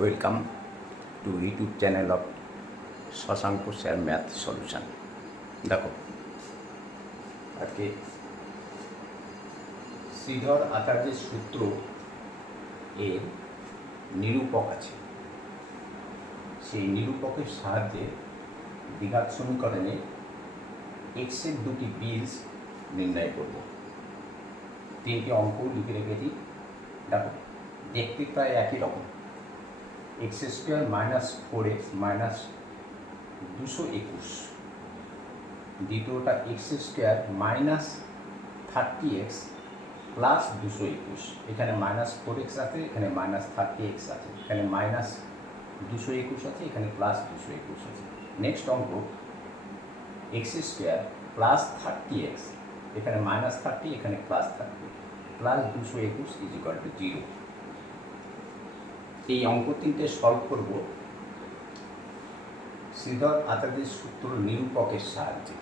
Welcome to YouTube channel of Shashank sir math solution. দেখো, আজকে শ্রীধর আচার্যের সূত্র এর নিরূপক আছে। সেই নিরূপকের সাহায্যে দ্বিঘাত সমীকরণে এক্সের দুটি বীজ নির্ণয় করব। তিনটি অঙ্ক লিখে রেখেছি। দেখো, দেখতে প্রায় একই রকম। X square minus 4x minus 221, দ্বিতীয়টা x square minus 30x plus 221। এখানে মাইনাস 4x আছে, এখানে মাইনাস 30x আছে, এখানে মাইনাস 221 আছে, এখানে প্লাস 221 আছে। নেক্সট অঙ্ক এক্স স্কোয়ার প্লাস 30x, এখানে মাইনাস 30, এখানে plus 30, plus 221 is equal to 0। এই অঙ্ক তিনটে সলভ করব শ্রীধর আচার্যের সূত্র নিরূপকের সাহায্যে।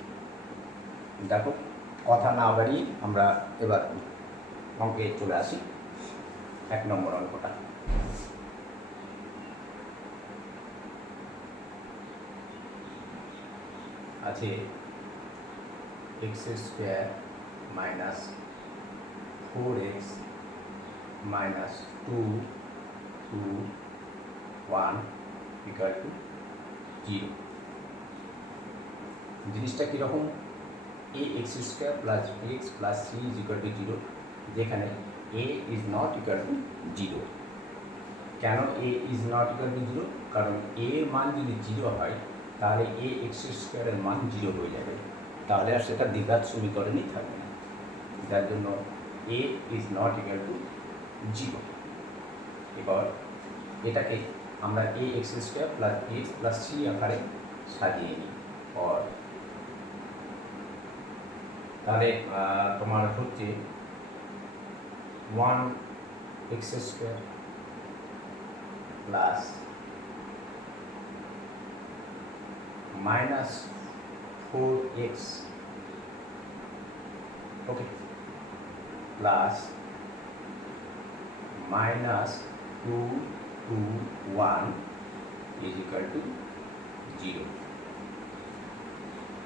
দেখো, কথা না বাড়িয়ে আমরা এবার অঙ্কে চলে আসি। 1 নম্বর অঙ্কটা। আছে x square minus 4x minus 221 equal to 0। জিনিসটা কীরকম? A x square plus b x plus c is equal to 0, যেখানে a is not equal to 0। কেন a is not equal to 0? কারণ এ এর মান যদি 0 হয় তাহলে এ এক্স স্কোয়ারের মান 0 হয়ে যাবে, তাহলে আর সেটা দ্বিঘাত সমীকরণই থাকবে না। যার জন্য a is not equal to 0। এবার এটাকে আমরা a x square plus b x plus c আকারে সাজিয়ে নিই। और তাহলে তোমার হচ্ছে 1x square plus minus 4x, okay, plus minus 221 is equal to 0।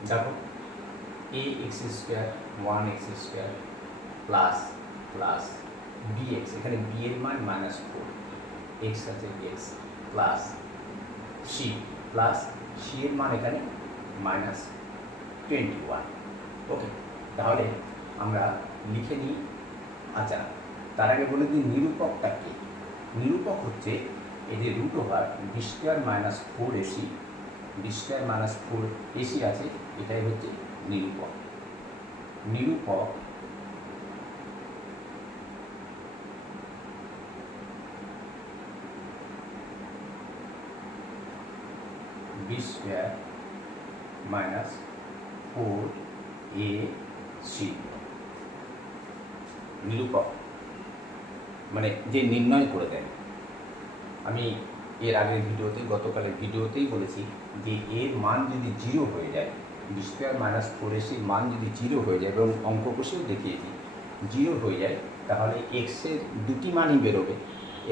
দেখো, a x square 1x square plus plus bx, এখানে b এর মান মাইনাস 4, x আছে bx plus c plus c এর মান এখানে মাইনাস 21। ওকে, তাহলে আমরা লিখে নিই। আচ্ছা, তার আগে বলে দিই নিরূপকটা কি। নিরূপক হচ্ছে এই যে root over B square minus 4ac, B square minus 4ac আছে, এটাই হচ্ছে নিরূপক। নিরূপক বি স্কোয়ার মাইনাস 4ac, নিরূপক মানে যে নির্ণয় করে দেন। আমি এর আগের ভিডিওতে, গতকালের ভিডিওতেই বলেছি যে এর মান যদি 0 হয়ে যায়, বি স্কোয়ার মাইনাস 4ac মান যদি 0 হয়ে যায়, এবং অঙ্ক কষেও দেখিয়েছি 0 হয়ে যায়, তাহলে এক্সের দুটি মানই বেরোবে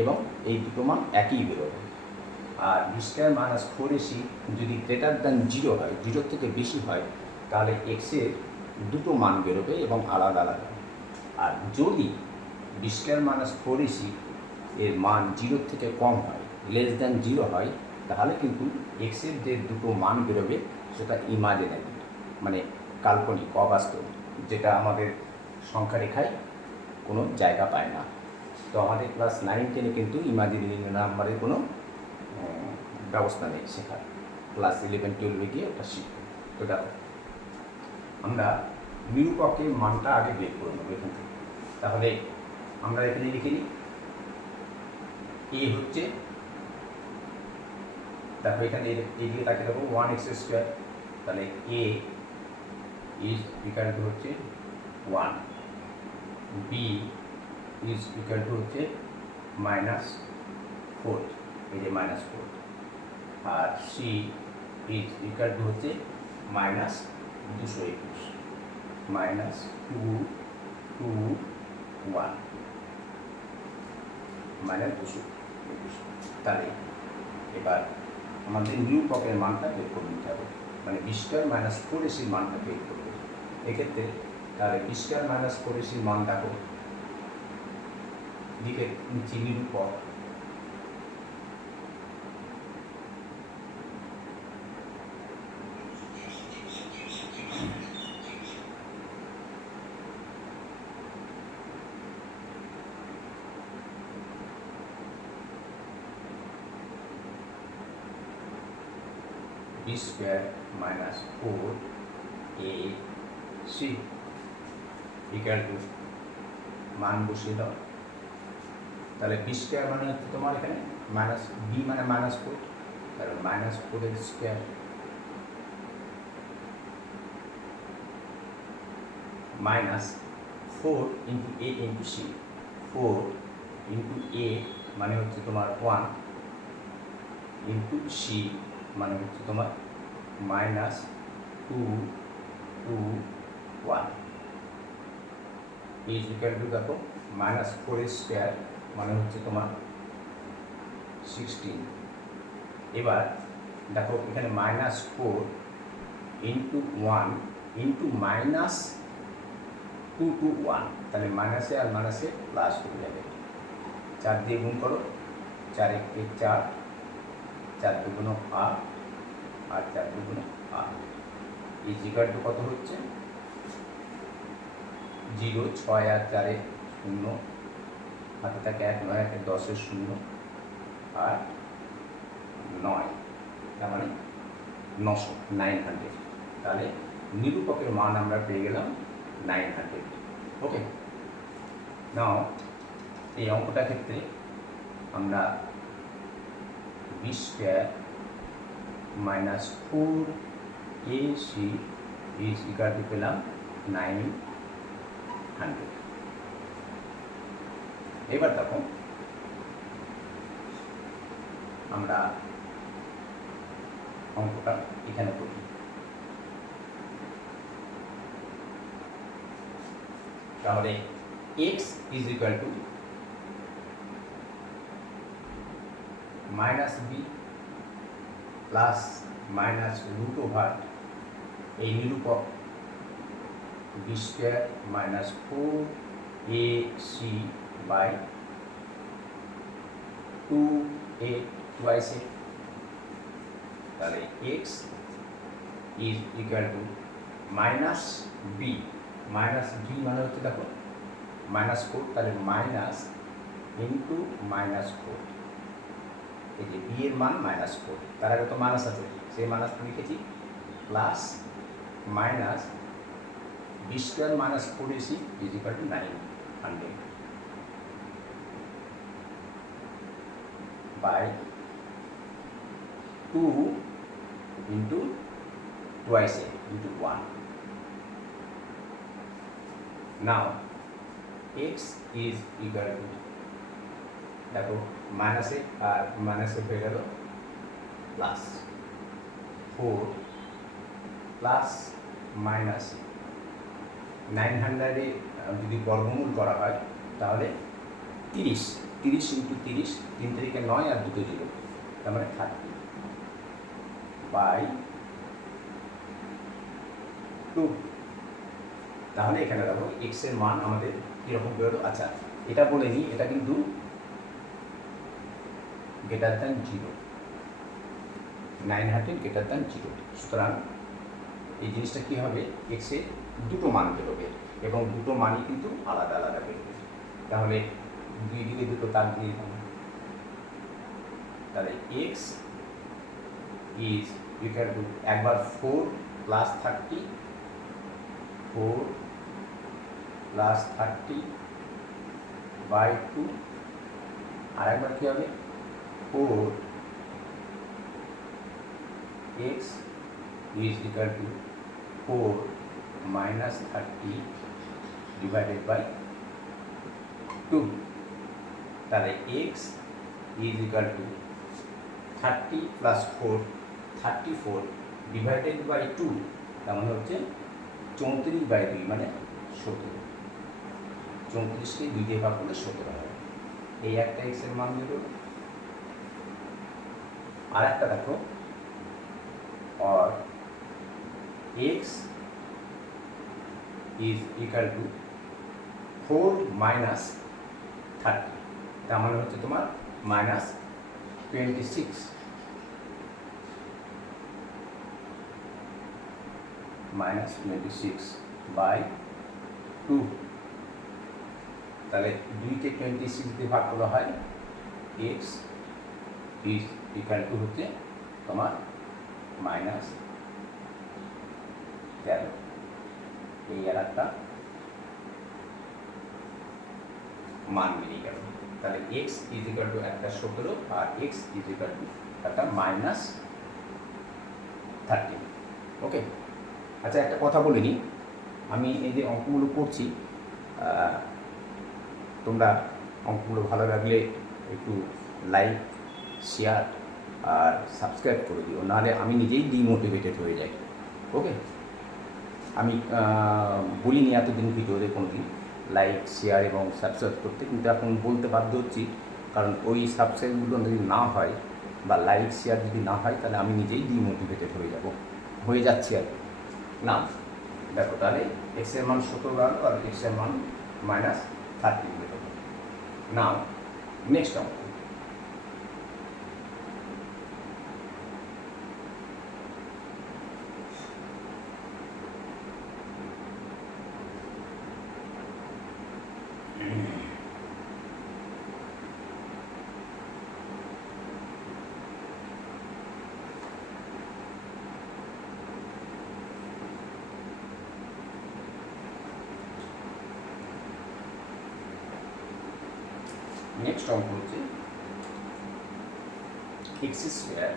এবং এই দুটো মান একই বেরোবে। আর বি স্কোয়ার মাইনাস 4ac যদি গ্রেটার দ্যান 0 হয়, 0 থেকে বেশি হয়, তাহলে এক্সের দুটো মান বেরোবে এবং আলাদা আলাদা। আর যদি বি স্কোয়ার মাইনাস 4ac এর মান 0 থেকে কম হয়, লেস দ্যান 0 হয়, তাহলে কিন্তু এক্সের যে দুটো মান বেরোবে সেটা ইমাজিনারি, মানে কাল্পনিক, অবাস্তব, যেটা আমাদের সংখ্যা রেখায় কোনো জায়গা পায় না। তো আমাদের ক্লাস 9-10-এ কিন্তু ইমাজিনারি নাম্বারের কোনো ব্যবস্থা নেই শেখার। ক্লাস 11-12-এ গিয়ে ওটা শিখবে। তো দেখো, আমরা নিরূপকের মানটা আগে বের করে নেবো এখান থেকে। তাহলে আমরা এখানে লিখে নিই, এ হচ্ছে, দেখো এখানে এদিকে তাকে দেখো 1x স্কোয়ার, তাহলে এ ইজ ইকুয়াল টু হচ্ছে 1, বি ইজ ইকুয়াল টু হচ্ছে মাইনাস 4, এই যে মাইনাস 4, আর সি ইজ ইকুয়াল টু হচ্ছে মাইনাস 221, মাইনাস 221 মাইনাস 200। তাহলে এবার আমাদের নিরূপকের মানটা বের করে নিতে হবে, মানে বি স্কোয়ার মাইনাস 4ac মানটা বের করবে। এক্ষেত্রে তাহলে বি স্কোয়ার মাইনাস 4ac মান দেখো, দিকে নিচে নিরূপক, B square minus 4ac equal to মান বসিয়ে দাও। তাহলে বি স্কোয়ার মানে হচ্ছে তোমার এখানে মাইনাস বি মানে মাইনাস 4, তাহলে minus 4 square minus 4 into a into c, 4 into a মানে হচ্ছে তোমার 1 ইন্টু সি মানে হচ্ছে তোমার মাইনাস 2 2 1 ইজ ইকুয়াল টু দেখো মাইনাস 4 স্কোয়ার মানে হচ্ছে তোমার 16। এবার দেখো এখানে minus 4 into 1 into minus 2 to 1, তাহলে মাইনাসে আর মাইনাসে প্লাস হয়ে যাবে। 4 দিয়ে গুণ করো, 4 1 4, 4 2 8 আর 4 2 8 ইজ ইকুয়াল টু কত হচ্ছে 0, 6 আর 4 0, হাতে থাকে 1, 9 1 10 0 আর 9, তার মানে 900, 900। তাহলে নিরূপকের মান আমরা পেয়ে গেলাম 900। ওকে, নাও এই অঙ্কটার ক্ষেত্রে আমরা b square minus 4ac is equal to পেলাম 900। এবার দেখো আমরা অঙ্কটা এখানে করি। তাহলে x is equal to minus b plus minus root over এই নিরূপক B square minus 4ac by 2a twice a, তাহলে x is equal to minus b, minus b মানে হচ্ছে দেখো মাইনাস 4, তাহলে মাইনাস ইন্টু মাইনাস 4, এই যে বি এর মান মাইনাস 4, তার আগে তো মাইনাস আছে সেই মাইনাসটা লিখেছি, plus minus b square minus 4ac is equal to 900 by 2 into twice a into 1. Now x is equal to দেখো মাইনাস এ আর মাইনাস এ হয়ে গেল প্লাস 4 প্লাস মাইনাস 900 এ যদি বর্গমূল করা হয় তাহলে 30 ইন্টু 30, 3 তারিখে 9 আর 2 0, তার মানে 30 বাই 2। তাহলে এখানে দেখো এক্স এর মান আমাদের কীরকম বেরোলো। আচ্ছা এটা বলে নিই, এটা কিন্তু গ্রেটার দ্যান 0, 900 গ্রেটার দ্যান 0, সুতরাং এই জিনিসটা কী হবে, এক্সের দুটো মান বেরোবে এবং দুটো মানই কিন্তু আলাদা আলাদা বেরোবে। তাহলে দুই দিকে দুটো তার দিয়ে দেবো, তাহলে এক্স ইজ ইকুয়াল টু একবার 4 প্লাস 30, 4 প্লাস 30 বাই 2, আর একবার কী হবে 4 x is equal to 4 minus 30 divided by 2, তাহলে x is equal to 30 plus 4 34 divided by 2, তার মানে হচ্ছে 34/2 মানে 17, 34কে 2 দিয়ে ভাগ করলে 17 হবে। এই একটা এক্সের মান বেরোলো। আর একটা দেখো, or x is equal to 4 minus 30, তার মানে হচ্ছে তোমার minus 26 by 2। তাহলে 2কে 26 দিয়ে ভাগ করা হয়, x is equal to হচ্ছে তোমার -13। এই আর একটা মান বেরিয়ে গেল। তাহলে x is equal to একটা 17 আর x is equal to একটা -13। ওকে, আচ্ছা একটা কথা বলে নিই, আমি এই যে অঙ্কগুলো করছি, তোমরা অঙ্কগুলো ভালো লাগলে একটু লাইক, শেয়ার আর সাবস্ক্রাইব করে দিও, নাহলে আমি নিজেই ডিমোটিভেটেড হয়ে যাই। ওকে, আমি বলিনি এতদিন ভিডিওতে কোনো দিন লাইক, শেয়ার এবং সাবস্ক্রাইব করতে, কিন্তু এখন বলতে বাধ্য হচ্ছি, কারণ ওই সাবস্ক্রাইবগুলো যদি না হয় বা লাইক শেয়ার যদি না হয়, তাহলে আমি নিজেই ডিমোটিভেটেড হয়ে যাচ্ছি আর কি। না দেখো, তাহলে এক্সের মান 17 গেল আর এক্সের মান -13 হয়ে যাবে। নাও নেক্সট অঙ্ক, নেক্সট অঙ্ক হচ্ছে x square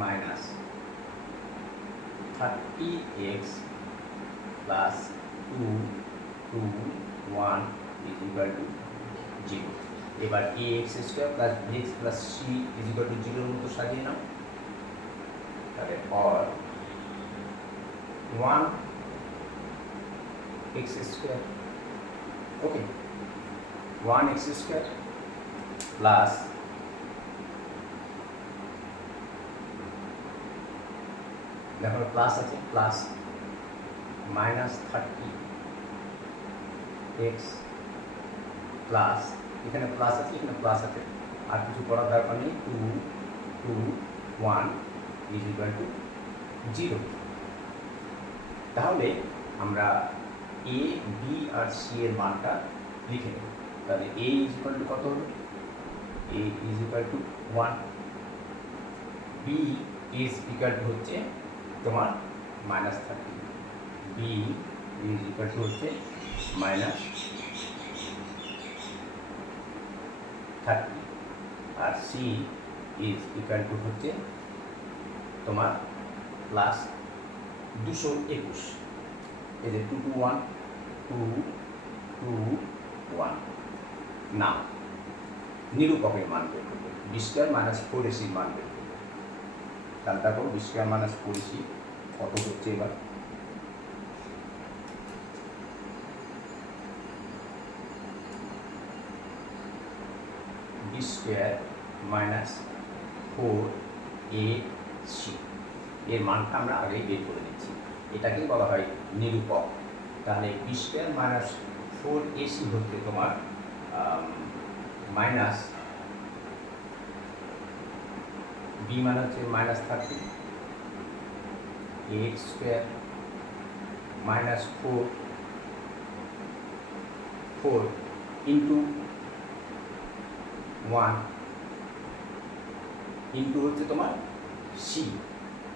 minus 30x plus 2 2 1 is equal to 0। এবার ax square plus bx plus c is equal to 0 এর মতো সাজিয়ে নাও। তাহলে or 1x square, okay, 1x square plus দেখো প্লাস আছে, প্লাস -30x প্লাস, এখানে প্লাস আছে এখানে প্লাস আছে, আর কিছু করার দরকার নেই, 2 2 1 ইজ ইকুয়াল টু 0। তাহলে আমরা a b আর c এর মানটা লিখে নেব। তাহলে a ইজ ইকুয়াল টু কত হলো, a is equal two 1, b is equal to হচ্ছে তোমার -30, b ইজ ইকুয়াল টু হচ্ছে -30 আর c ইজ ইকুয়াল টু হচ্ছে তোমার প্লাস 221। এই যে 2 2 1 2 2 1। না, নিরূপকের মান বের করবে, b স্কয়ার মাইনাস 4ac মান বের করবে। তাহলে দেখো b স্কয়ার মাইনাস 4ac কত হচ্ছে, এবার b স্কয়ার মাইনাস 4ac এর মানটা আমরা আগেই বের করে নিচ্ছি, এটাকেই বলা হয় নিরূপক। তাহলে b স্কয়ার মাইনাস 4ac হচ্ছে তোমার মাইনাস b মানে হচ্ছে -30, ax square minus 4 into 1 into হচ্ছে তোমার c,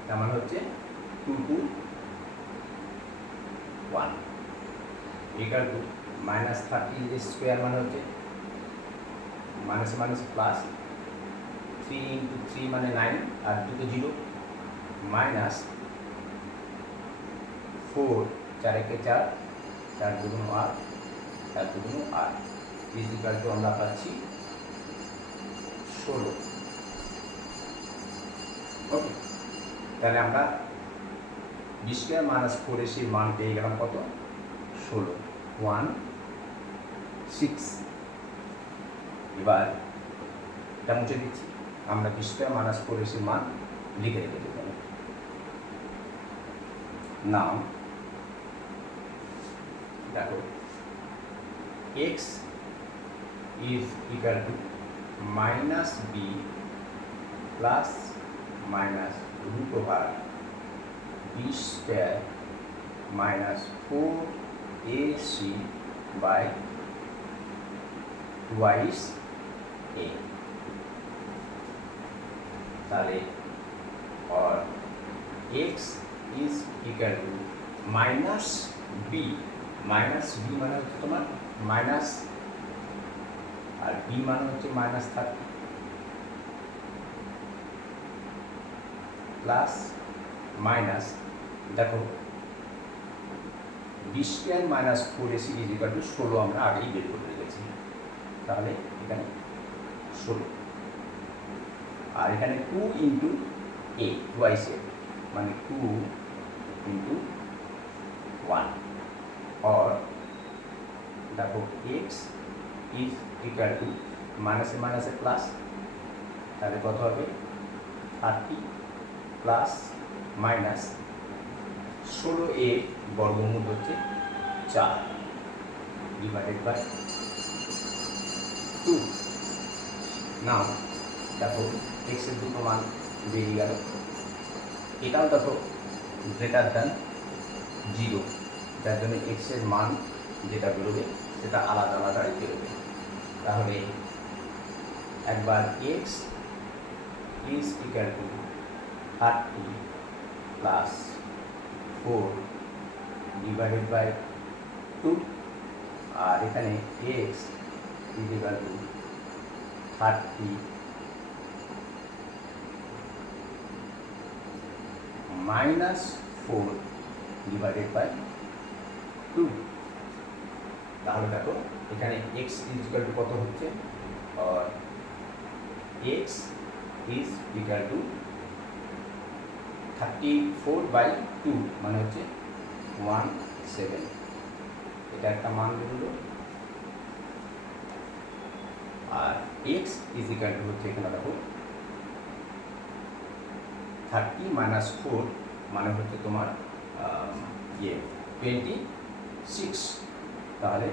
তার মানে হচ্ছে 2 2 1 ইকুয়াল টু -30 স্কয়ার মানে হচ্ছে মাইনাস মাইনাস প্লাস 3 ইন্টু 3 মানে 9 আর 2 তো 0 মাইনাস 4 4 একে 4 4 দুগুণ 8 4 দুগুণ 8 ইজ ইকুয়াল টু আমরা পাচ্ছি 16। ওকে, তাহলে আমরা b স্কয়ার মাইনাস 4ac মান পেয়ে গেলাম কত, 16, 1 6 এবার এটা মুছে দিচ্ছি, আমরা বি স্কোয়ার মাইনাস 4ac মান লিখে রেখে দেবো। নাও দেখো x is equal to minus b plus minus root over b square minus 4ac by twice a। তাহলে और x is equal to minus b মানে হচ্ছে তোমার মাইনাস, আর বি মানে হচ্ছে -30 প্লাস মাইনাস, দেখো b square minus 4ac is equal to 16 আমরা আগেই বের করে রেখেছি, তাহলে এখানে 16 আর এখানে 2 ইন্টু a টুয়াইস a মানে 2 ইন্টু 1 और देखो x is equal to minus से प्लस ताहले कत होबे 30 प्लस माइनस 16a बर्गमूल होच्छे 4 डिवाइडेड बाय 2। नाउ देखो x এর দুটো মান বেরিয়ে গেল, এটাও দেখো গ্রেটার দ্যান 0, যার জন্য x এর মান যেটা বেরোবে সেটা আলাদা আলাদাই বেরোবে। তাহলে একবার x is equal to 30 plus 4 divided by 2, আর এখানে x is equal to 30 minus 4 divided by 2। তাহলে দেখো এখানে x ইজ ইকুয়াল টু কত হচ্ছে, আর x ইজ ইকুয়াল টু 34/2 মানে হচ্ছে 17, এটা একটা মান বেরোলো। আর x ইজ ইকুয়াল টু হচ্ছে এখানে দেখো 30 মাইনাস 4 মানে হচ্ছে তোমার 26, তাহলে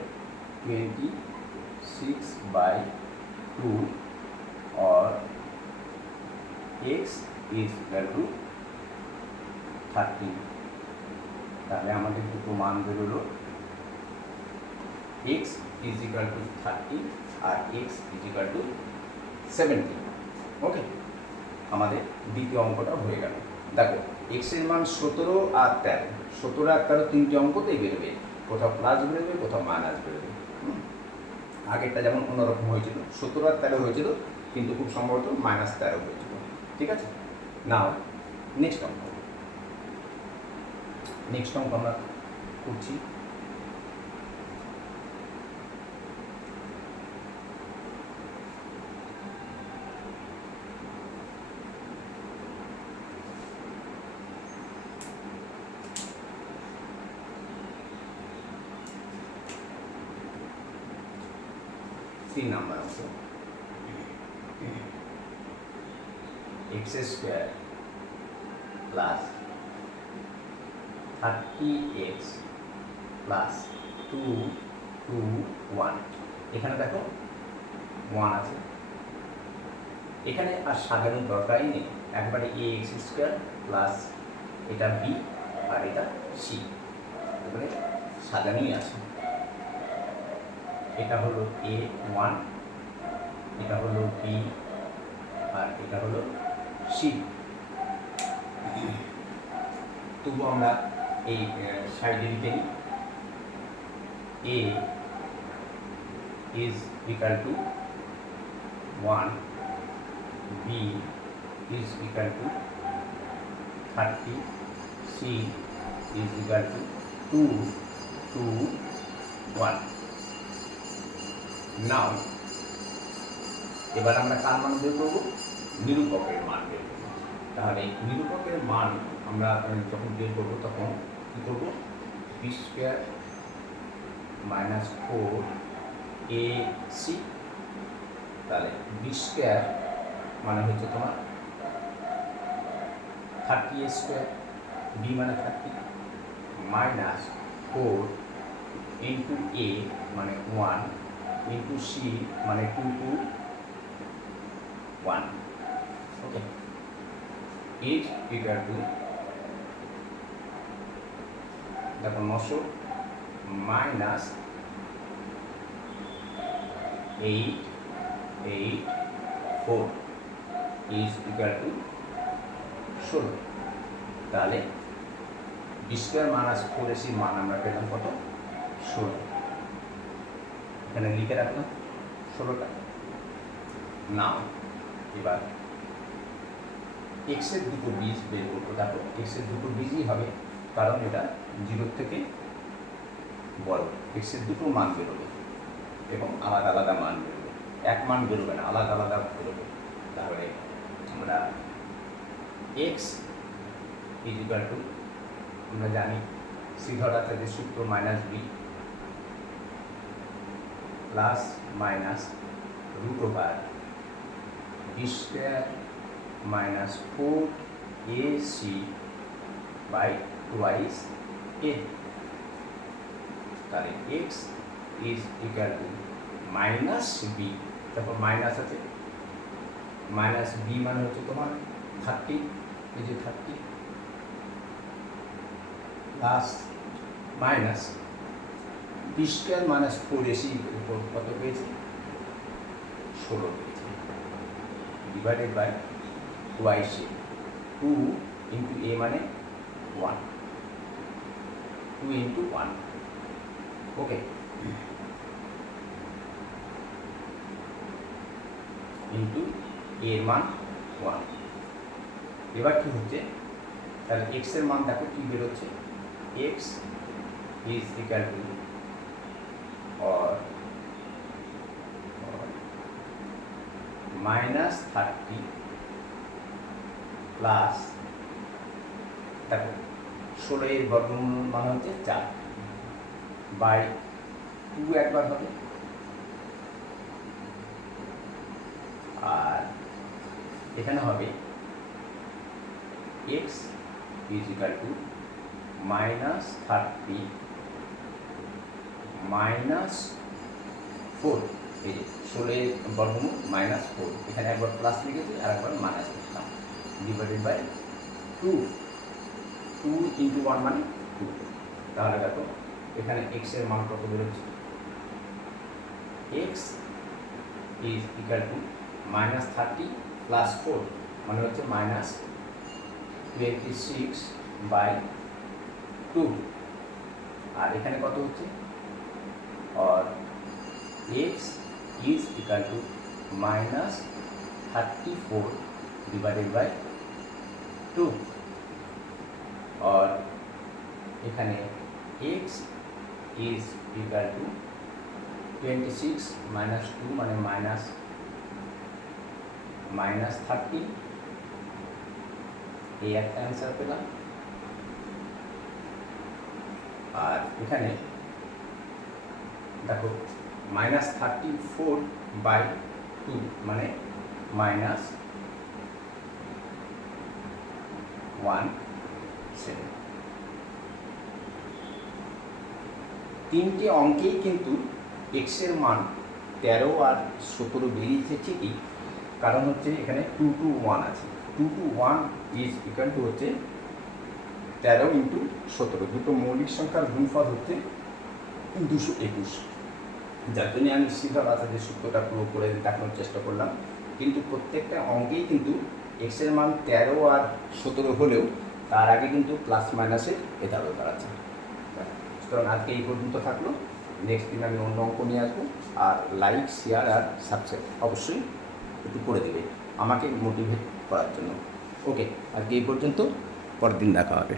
26/2 और x is equal to 30। তাহলে আমাদের দুটো মান বেরোলো, x is equal to 30 R x is equal to 70। ওকে, আমাদের দ্বিতীয় অঙ্কটা হয়ে গেল। দেখো x এর মান 17 আর 13, 17 আর 13 তিনটে অঙ্কতেই বেরোবে, কোথাও প্লাস বেরোবে কোথাও মাইনাস বেরোবে। আগেরটা যেমন অন্যরকম হয়েছিল, 17 আর 13 হয়েছিল, কিন্তু খুব সম্ভবত -13 হয়েছিল। ঠিক আছে, নাও নেক্সট অঙ্ক আমরা করছি। तीन नंबर अंक x² प्लस 30x प्लस 2 2 1। এখানে দেখো 1 আছে, এখানে আর সাজানোর দরকারই নেই, একবারে ax² প্লাস এটা b আর এটা c, এবারে সাজানোই আছে। এটা হলো a1, এটা হলো b আর এটা হলো c। তবু আমরা এই সাইডে লিখে নিই, a is equal to 1, b is equal to 30, c is equal to 2 2 1। নাও এবার আমরা কার মান বের করবো, নিরূপকের মান বের করবো। তাহলে নিরূপকের মান আমরা যখন বের করবো তখন কী করবো, b² - 4ac তাহলে বি স্কোয়ার মানে হচ্ছে তোমার 30a স্কোয়ার, বি মানে 30 মাইনাস 4 ইন্টু এ মানে 1 ইন্টু সি মানে 2 to 1, okay, is equal to দেখো 900 মাইনাস 884 ইজ ইকুয়াল টু 16। তাহলে বি স্কোয়ার মাইনাস 4ac মান আমরা পেলাম কত? 16। এখানে লিখে রাখলাম 16টা। নাও এবার এক্সের দুটো বীজ বের করবো। দেখো এক্সের দুটো বীজই হবে, কারণ এটা 0 থেকে বড়। এক্সের দুটো মান বেরোবে এবং আলাদা আলাদা মান বেরোবে, এক মান বেরোবে না, আলাদা আলাদা বেরোবে। তাহলে আমরা এক্স ইজ ইকুয়াল টু, আমরা জানি শ্রীধরা থেকে সূত্র minus b plus minus root over B square minus 4ac by twice a. তাহলে x is equal to minus b, তারপর মাইনাস আছে, মাইনাস বি মানে হচ্ছে তোমার 30, এই যে 30 plus minus b square minus 4ac উপর কত পেয়েছি? 16 পেয়েছি, divided by twice a. 2 into a মানে 1, 2 ইন্টু 1, ওকে, ইন্টু এর মান 1। এবার কি হচ্ছে? তাহলে এক্স এর মান দেখো কি বেরোচ্ছে, x is equal two or minus 30 plus দেখো 16 এর বর্গমূল মান হচ্ছে 4 বাই 2 একবার হবে, আর এখানে হবে x is equal to minus 30 minus 4, এই যে 16 এর বর্গমূল মাইনাস 4, এখানে একবার প্লাস লিখেছি আর একবার মাইনাস লিখলাম, ডিভাইডেড বাই 2, 2 ইন্টু 1 মানে 2। তাহলে দেখো এখানে x এর মান কত বেরোচ্ছে, x is equal to minus 30 plus 4 মানে হচ্ছে মাইনাস 26 বাই 2, আর এখানে কত হচ্ছে, और x is equal to minus 34 divided by 2, और এখানে x is equal to 26 minus 2 মানে minus 30, এই একটা অ্যান্সার পেলাম। আর এখানে দেখো মাইনাস 34 বাই 2 মানে মাইনাস 17। তিনটে অঙ্কেই কিন্তু এক্স এর মান 13 আর 17 বেরিয়েছে ঠিকই, কারণ হচ্ছে এখানে 2 টু 1 আছে, 2 টু 1 ইজ ইকুয়াল টু হচ্ছে 13 ইন্টু 17, দুটো মৌলিক সংখ্যার গুণফল হচ্ছে 221, যার জন্য আমি সিধা যে সূত্রটা পুরো করে দেখানোর চেষ্টা করলাম। কিন্তু প্রত্যেকটা অঙ্কেই কিন্তু এক্স এর মান 13 আর 17 হলেও তার আগে কিন্তু প্লাস মাইনাসের এটা ব্যাপার আছে। সুতরাং আজকে এই পর্যন্ত থাকলো, নেক্সট দিন আমি অন্য অঙ্ক নিয়ে আসবো। আর লাইক, শেয়ার আর সাবস্ক্রাইব অবশ্যই একটু করে দেবে আমাকে মোটিভেট করার জন্য। ওকে, আজকে এই পর্যন্ত, পরের দিন দেখা হবে।